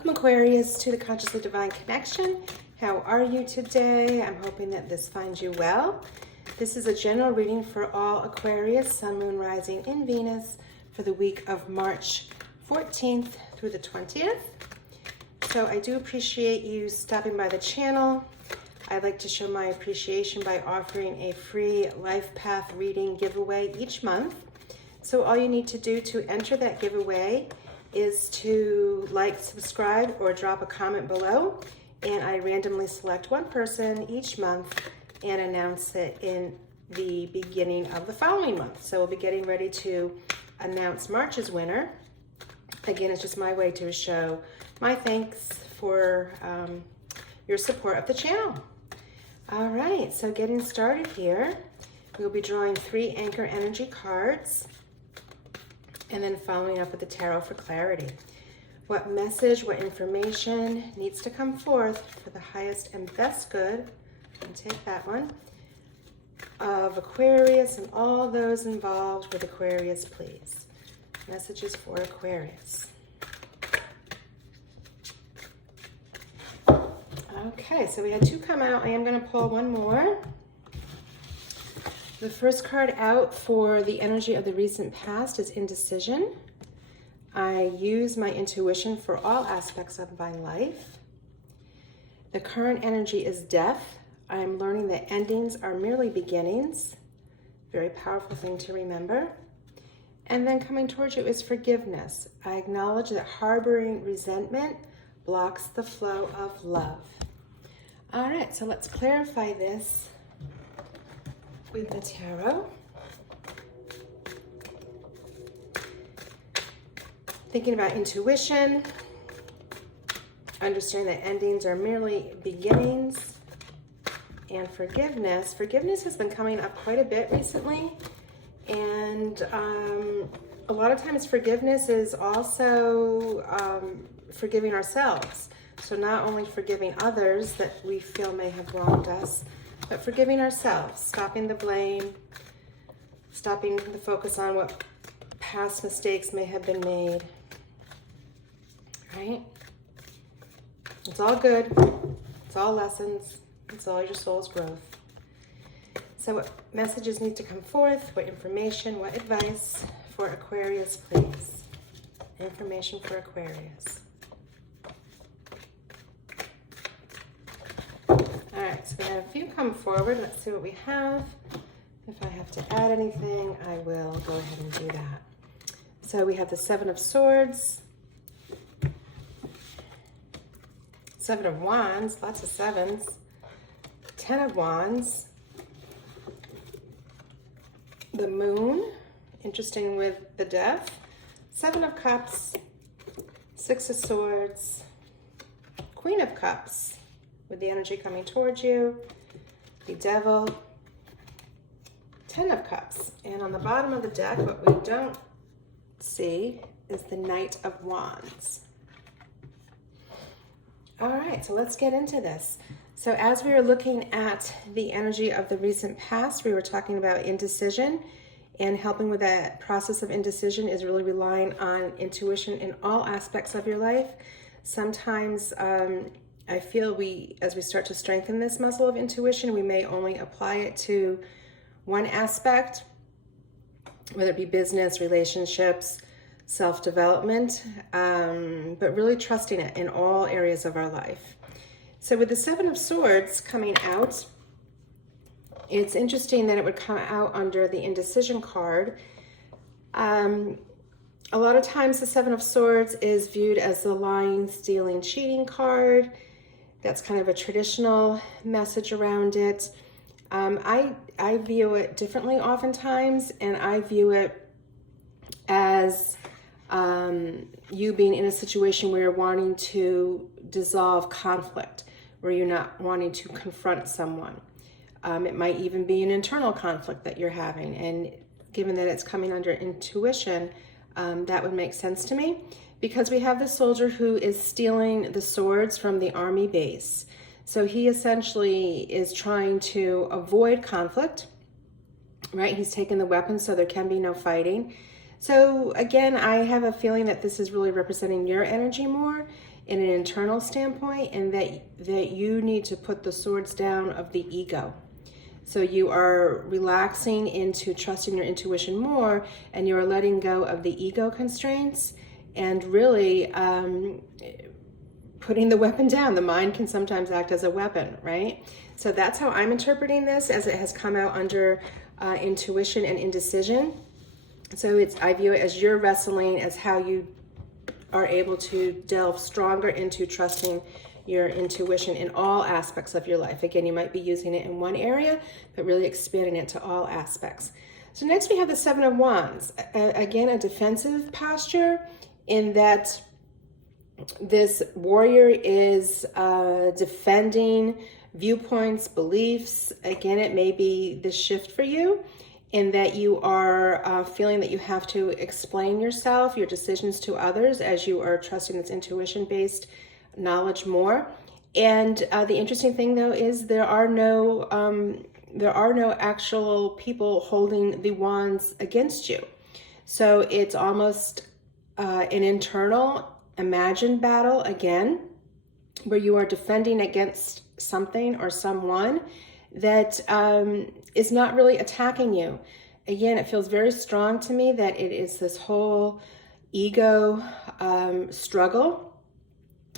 Welcome, Aquarius, to the Consciously Divine Connection. How are you today? I'm hoping that this finds you well. This is a general reading for all Aquarius, Sun, Moon, Rising in Venus for the week of March 14th through the 20th. So I do appreciate you stopping by the channel. I'd like to show my appreciation by offering a free life path reading giveaway each month. So all you need to do to enter that giveaway is to like, subscribe, or drop a comment below, and I randomly select one person each month and announce it in the beginning of the following month. So we'll be getting ready to announce March's winner. Again, it's just my way to show my thanks for your support of the channel. All right, so getting started here, we'll be drawing 3 anchor energy cards and then following up with the tarot for clarity. What message, what information needs to come forth for the highest and best good, and take that one, of Aquarius and all those involved with Aquarius, please. Messages for Aquarius. Okay, so we had 2 come out. I am going to pull one more. The first card out for the energy of the recent past is indecision. I use my intuition for all aspects of my life. The current energy is death. I am learning that endings are merely beginnings. Very powerful thing to remember. And then coming towards you is forgiveness. I acknowledge that harboring resentment blocks the flow of love. All right, so let's clarify this with the tarot. Thinking about intuition, understanding that endings are merely beginnings, and forgiveness. Forgiveness has been coming up quite a bit recently, and a lot of times forgiveness is also forgiving ourselves. So not only forgiving others that we feel may have wronged us, but forgiving ourselves, stopping the blame, stopping the focus on what past mistakes may have been made, right? It's all good. It's all lessons. It's all your soul's growth. So what messages need to come forth? What information, what advice for Aquarius, please? Information for Aquarius. All right, so we have a few come forward. Let's see what we have. If I have to add anything, I will go ahead and do that. So we have the 7 of Swords, 7 of Wands, lots of 7s, 10 of Wands, the Moon, interesting with the Death, 7 of Cups, 6 of Swords, Queen of Cups, with the energy coming towards you, the Devil, 10 of Cups. And on the bottom of the deck, what we don't see is the Knight of Wands. All right, so let's get into this. So as we were looking at the energy of the recent past, we were talking about indecision, and helping with that process of indecision is really relying on intuition in all aspects of your life. Sometimes I feel as we start to strengthen this muscle of intuition, we may only apply it to one aspect, whether it be business, relationships, self-development, but really trusting it in all areas of our life. So with the 7 of Swords coming out, it's interesting that it would come out under the indecision card. A lot of times the 7 of Swords is viewed as the lying, stealing, cheating card. That's kind of a traditional message around it. I view it differently oftentimes, and I view it as you being in a situation where you're wanting to dissolve conflict, where you're not wanting to confront someone. It might even be an internal conflict that you're having, and given that it's coming under intuition, that would make sense to me, because we have the soldier who is stealing the swords from the army base. So he essentially is trying to avoid conflict, right? He's taken the weapons so there can be no fighting. So again, I have a feeling that this is really representing your energy more in an internal standpoint, and that you need to put the swords down of the ego. So you are relaxing into trusting your intuition more, and you are letting go of the ego constraints and really putting the weapon down. The mind can sometimes act as a weapon, right? So that's how I'm interpreting this, as it has come out under intuition and indecision. So I view it as you're wrestling, as how you are able to delve stronger into trusting your intuition in all aspects of your life. Again, you might be using it in one area, but really expanding it to all aspects. So next we have the Seven of Wands. Again, a defensive posture, in that this warrior is defending viewpoints, beliefs. Again, it may be the shift for you, in that you are feeling that you have to explain yourself, your decisions to others, as you are trusting this intuition-based knowledge more. And the interesting thing, though, is there are no actual people holding the wands against you. So it's almost an internal imagined battle, again, where you are defending against something or someone that is not really attacking you. Again, it feels very strong to me that it is this whole ego struggle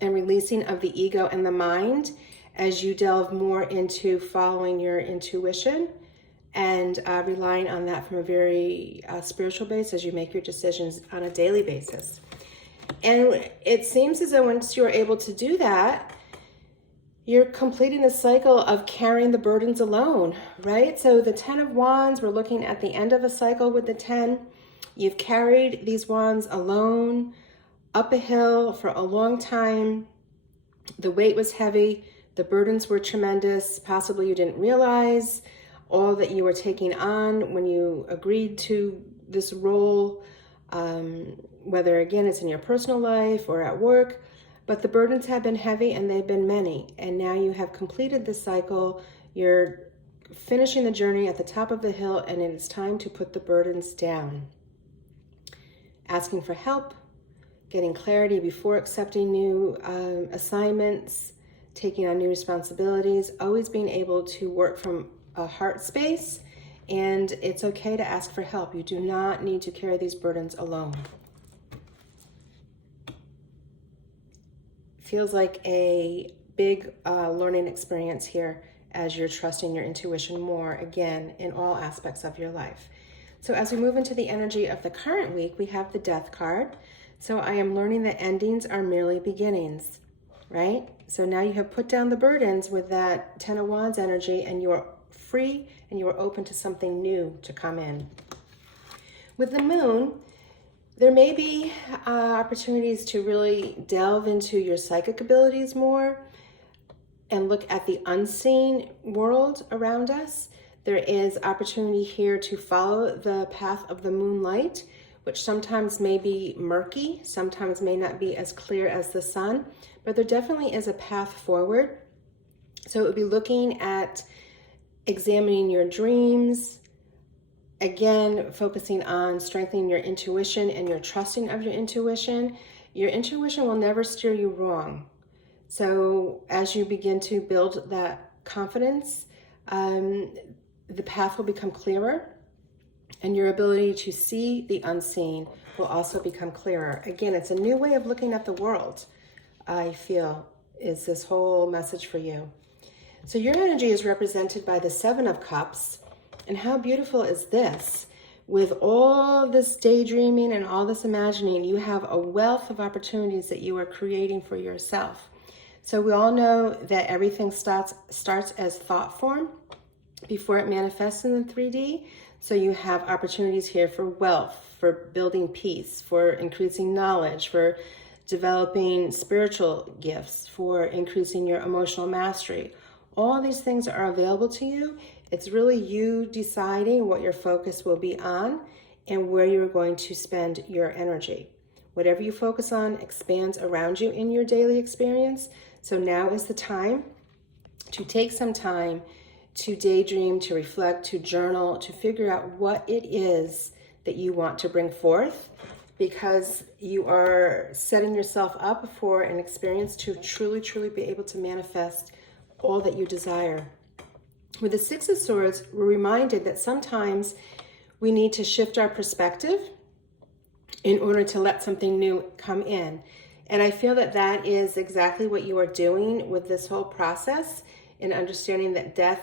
and releasing of the ego and the mind, as you delve more into following your intuition and relying on that from a very spiritual base as you make your decisions on a daily basis. And it seems as though once you're able to do that, you're completing the cycle of carrying the burdens alone, right? So the 10 of Wands, we're looking at the end of a cycle with the 10. You've carried these wands alone, up a hill for a long time. The weight was heavy. The burdens were tremendous. Possibly you didn't realize all that you were taking on when you agreed to this role, whether, again, it's in your personal life or at work. But the burdens have been heavy, and they've been many. And now you have completed this cycle. You're finishing the journey at the top of the hill, and it is time to put the burdens down. Asking for help, getting clarity before accepting new assignments, taking on new responsibilities, always being able to work from a heart space. And it's okay to ask for help. You do not need to carry these burdens alone. Feels like a big learning experience here, as you're trusting your intuition more, again, in all aspects of your life. So as we move into the energy of the current week, we have the Death card. So I am learning that endings are merely beginnings, right? So now you have put down the burdens with that 10 of Wands energy, and you are free and you are open to something new to come in. With the Moon, there may be opportunities to really delve into your psychic abilities more and look at the unseen world around us. There is opportunity here to follow the path of the moonlight, which sometimes may be murky, sometimes may not be as clear as the sun, but there definitely is a path forward. So it would be looking at examining your dreams, again, focusing on strengthening your intuition and your trusting of your intuition. Your intuition will never steer you wrong. So as you begin to build that confidence, the path will become clearer, and your ability to see the unseen will also become clearer. Again, it's a new way of looking at the world, I feel, is this whole message for you. So your energy is represented by the 7 of Cups. And how beautiful is this? With all this daydreaming and all this imagining, you have a wealth of opportunities that you are creating for yourself. So we all know that everything starts as thought form before it manifests in the 3D. So you have opportunities here for wealth, for building peace, for increasing knowledge, for developing spiritual gifts, for increasing your emotional mastery. All these things are available to you. It's really you deciding what your focus will be on and where you're going to spend your energy. Whatever you focus on expands around you in your daily experience. So now is the time to take some time to daydream, to reflect, to journal, to figure out what it is that you want to bring forth, because you are setting yourself up for an experience to truly, truly be able to manifest all that you desire. With the Six of Swords, we're reminded that sometimes we need to shift our perspective in order to let something new come in. And I feel that that is exactly what you are doing with this whole process, in understanding that death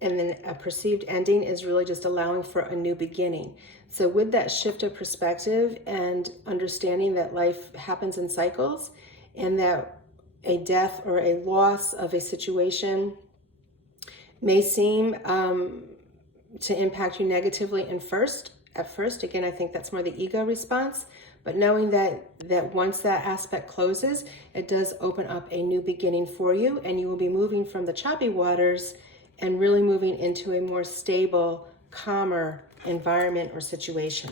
and then a perceived ending is really just allowing for a new beginning. So with that shift of perspective and understanding that life happens in cycles, and that a death or a loss of a situation may seem to impact you negatively at first, again, I think that's more the ego response, but knowing that once that aspect closes, it does open up a new beginning for you, and you will be moving from the choppy waters and really moving into a more stable, calmer environment or situation.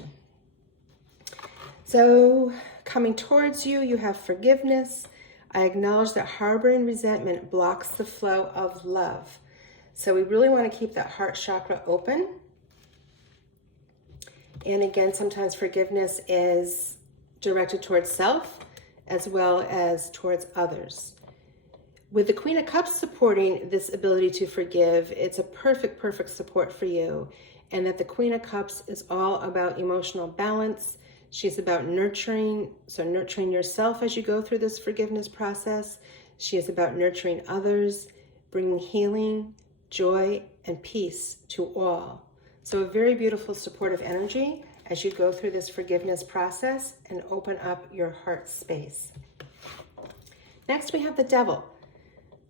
So coming towards you, you have forgiveness. I acknowledge that harboring resentment blocks the flow of love. So we really want to keep that heart chakra open. And again, sometimes forgiveness is directed towards self as well as towards others. With the Queen of Cups supporting this ability to forgive, it's a perfect, perfect support for you. And that the Queen of Cups is all about emotional balance. She's about nurturing, so nurturing yourself as you go through this forgiveness process. She is about nurturing others, bringing healing, joy, and peace to all. So a very beautiful supportive energy as you go through this forgiveness process and open up your heart space. Next, we have the Devil.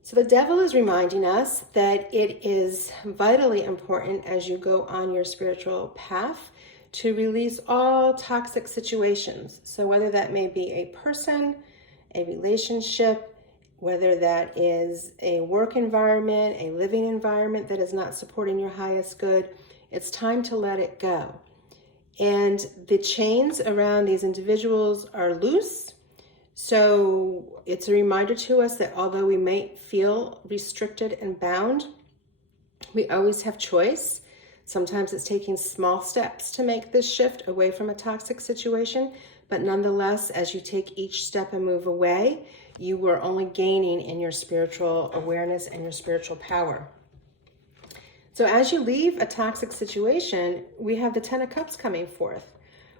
So the Devil is reminding us that it is vitally important as you go on your spiritual path to release all toxic situations. So whether that may be a person, a relationship, whether that is a work environment, a living environment that is not supporting your highest good, it's time to let it go. And the chains around these individuals are loose. So it's a reminder to us that although we may feel restricted and bound, we always have choice. Sometimes it's taking small steps to make this shift away from a toxic situation, but nonetheless, as you take each step and move away, you are only gaining in your spiritual awareness and your spiritual power. So as you leave a toxic situation, we have the Ten of Cups coming forth,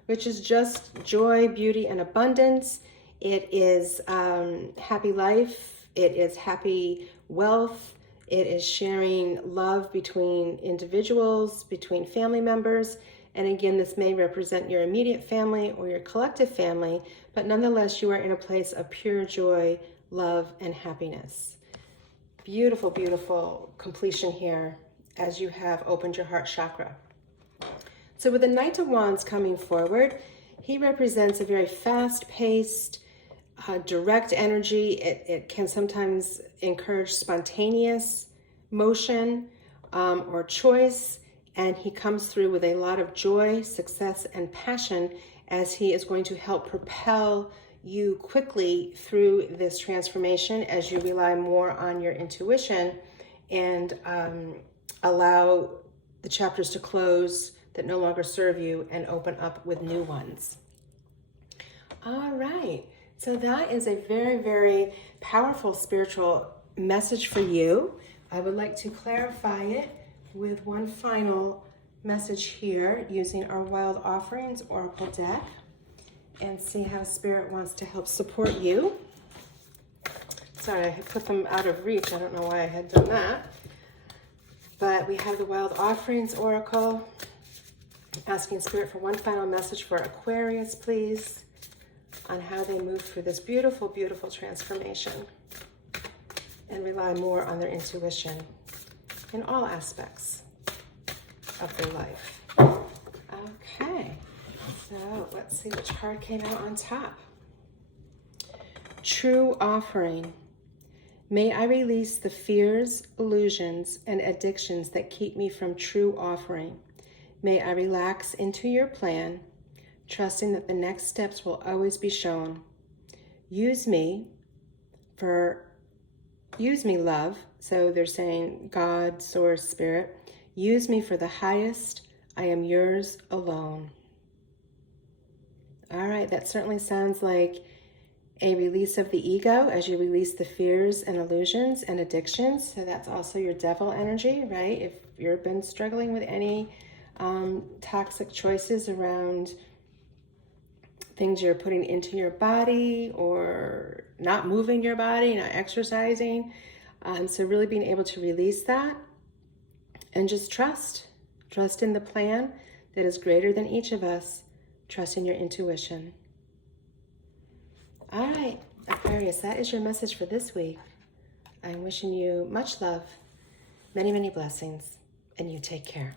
which is just joy, beauty, and abundance. It is happy life. It is happy wealth. It is sharing love between individuals, between family members. And again, this may represent your immediate family or your collective family, but nonetheless, you are in a place of pure joy, love, and happiness. Beautiful, beautiful completion here as you have opened your heart chakra. So with the Knight of Wands coming forward, he represents a very fast-paced, direct energy. It can sometimes encourage spontaneous motion or choice, and he comes through with a lot of joy, success, and passion as he is going to help propel you quickly through this transformation as you rely more on your intuition and allow the chapters to close that no longer serve you and open up with new ones. All right. So that is a very, very powerful spiritual message for you. I would like to clarify it with one final message here using our Wild Offerings Oracle deck and see how Spirit wants to help support you. Sorry, I had put them out of reach. I don't know why I had done that. But we have the Wild Offerings Oracle asking Spirit for one final message for Aquarius, please, on how they move through this beautiful, beautiful transformation and rely more on their intuition in all aspects of their life. Okay, so let's see which card came out on top. True Offering. May I release the fears, illusions, and addictions that keep me from true offering. May I relax into your plan, trusting that the next steps will always be shown. Use me, love. So they're saying God, Source, Spirit. Use me for the highest. I am yours alone. All right, that certainly sounds like a release of the ego as you release the fears and illusions and addictions. So that's also your devil energy, right? If you've been struggling with any toxic choices around things you're putting into your body or not moving your body, not exercising. So really being able to release that and just trust in the plan that is greater than each of us. Trust in your intuition. All right, Aquarius, that is your message for this week. I'm wishing you much love, many, many blessings, and you take care.